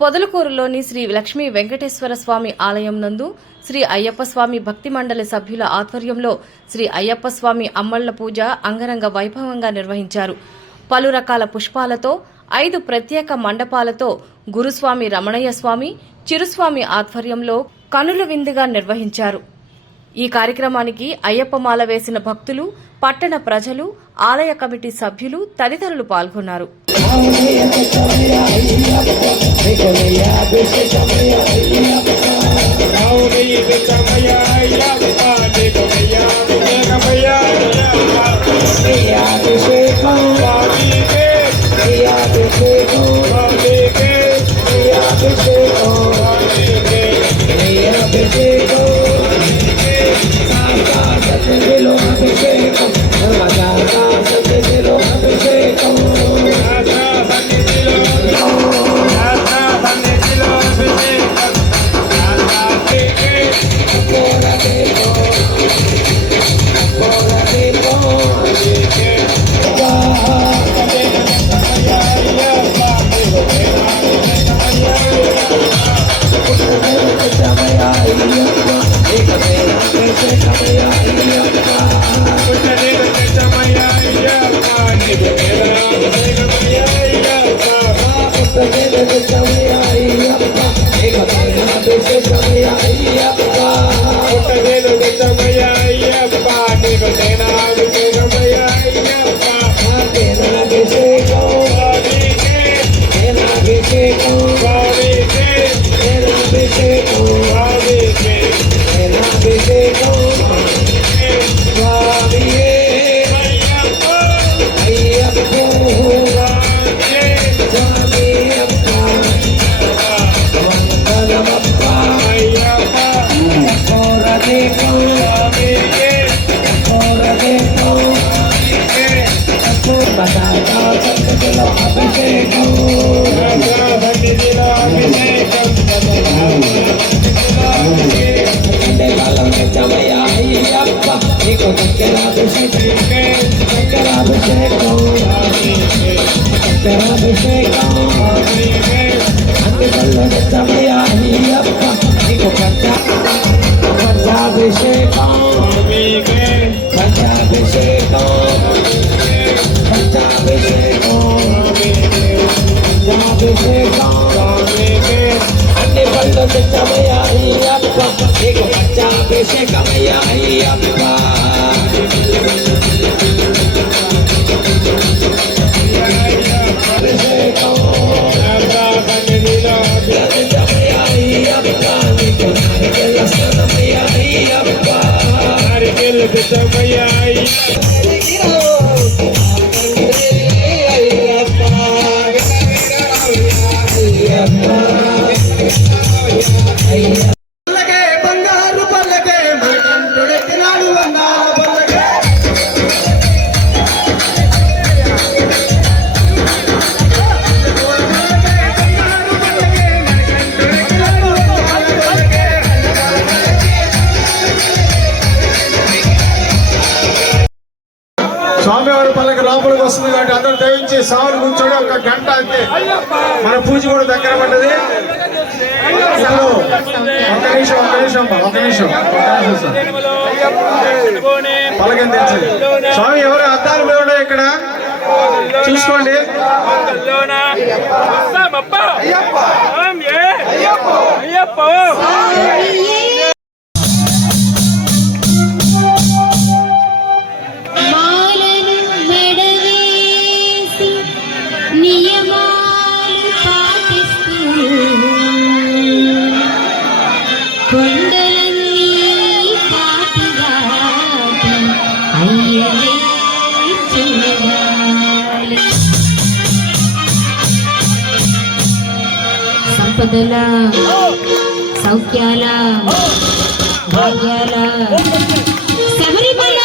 పొదలకూరులోని శ్రీ లక్ష్మీ వెంకటేశ్వర స్వామి ఆలయం నందు శ్రీ అయ్యప్ప స్వామి భక్తి మండలి సభ్యుల ఆధ్వర్యంలో శ్రీ అయ్యప్ప స్వామి అమ్మళ్ల పూజ అంగరంగ వైభవంగా నిర్వహించారు. పలు రకాల పుష్పాలతో 5 ప్రత్యేక మండపాలతో గురుస్వామి రమణయ్య స్వామి, చిరుస్వామి ఆధ్వర్యంలో కనుల విందుగా నిర్వహించారు. ఈ కార్యక్రమానికి అయ్యప్ప మాల వేసిన భక్తులు, పట్టణ ప్రజలు, ఆలయ కమిటీ సభ్యులు తదితరులు పాల్గొన్నారు. స్వామివారి పల్లకి లోపలికి వస్తుంది కాబట్టి అందరూ దయించి సావులు కూర్చొని ఒక గంట అయితే మన పూజ కూడా దగ్గర పడ్డది. ఒక నిమిషం పలకం తెచ్చి స్వామి ఎవరు అద్దాలు మీద ఉన్నాయి ఇక్కడ చూసుకోండి. సంపదల సౌఖ్యాల భాగ్యాల శబరిమల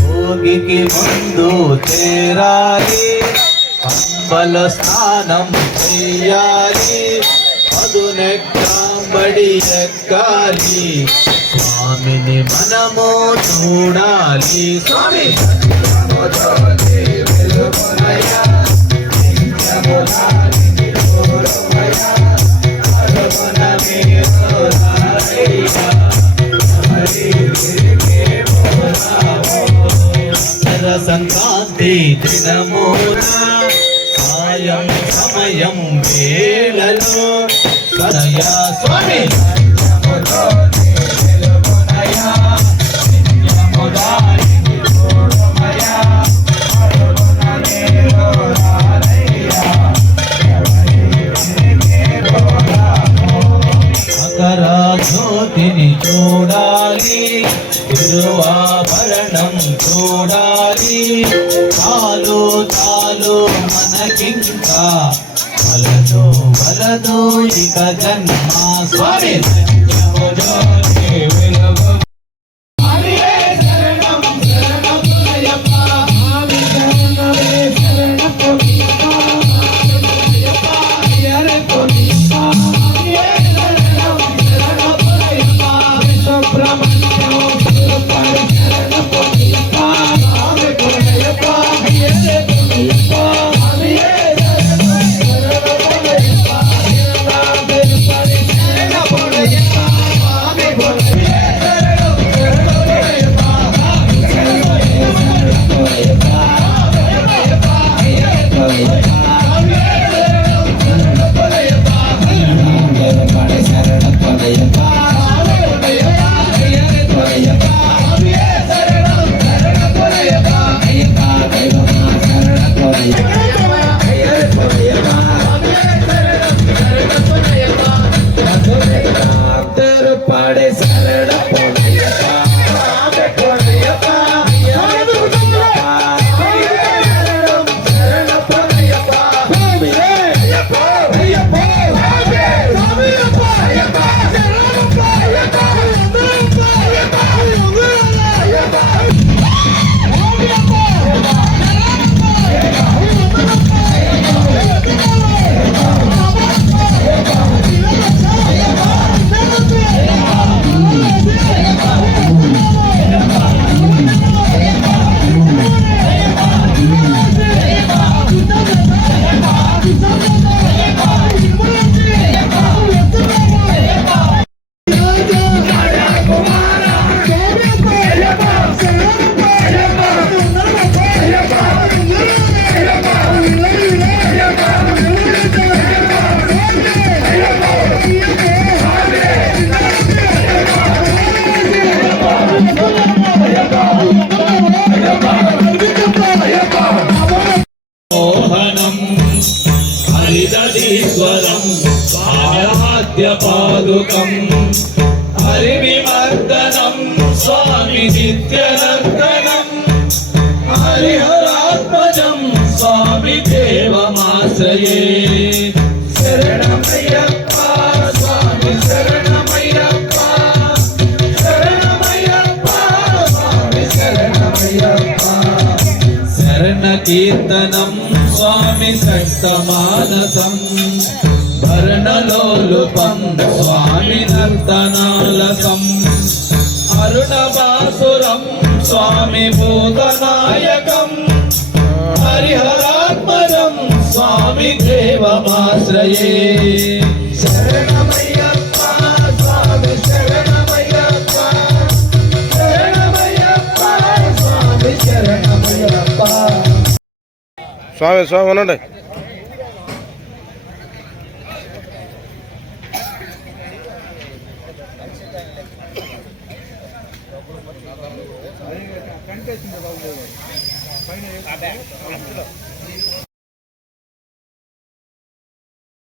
భోగికి ముందు చేరాలి, పంబల స్నానం చెయ్యాలి, పదునెక్కాంబడి ఎక్కాలి, స్వామిని మనము చూడాలి. స్వామి సంక్రాంతి దినమున సాయం సమయం వేళలో కనయా స్వామి మకర జ్యోతిని చూడాలి, తిరువాభరణం చూడాలి, చాలు చాలు మనకింకా వలదు వలదు ఇక జన్మ. స్వామి హరిదీశ్వరం పాదపాదుకం హరివిమర్దనం స్వామి నిత్యనర్దనం హరిహరాత్మజం స్వామి దేవమాశ్రయే. శరణమయ్యప్ప స్వామి శరణమయ్యప్ప, శరణమయ్యప్ప స్వామి శరణమయ్యప్ప, శరణ కీర్తనం స్వామి సక్తమానసం భరణలోలుపం స్వామి నర్తనాలసం అరుణవాసురం స్వామి భూతనాయకం హరిహరాత్మజం స్వామి దేవమాశ్రయే శరణమయ్యప్ప స్వామి శరణమయ్యప్ప శరణమయ్యప్ప స్వామి శరణమయ్యప్ప స్వామి స్వామి అనండి. పైన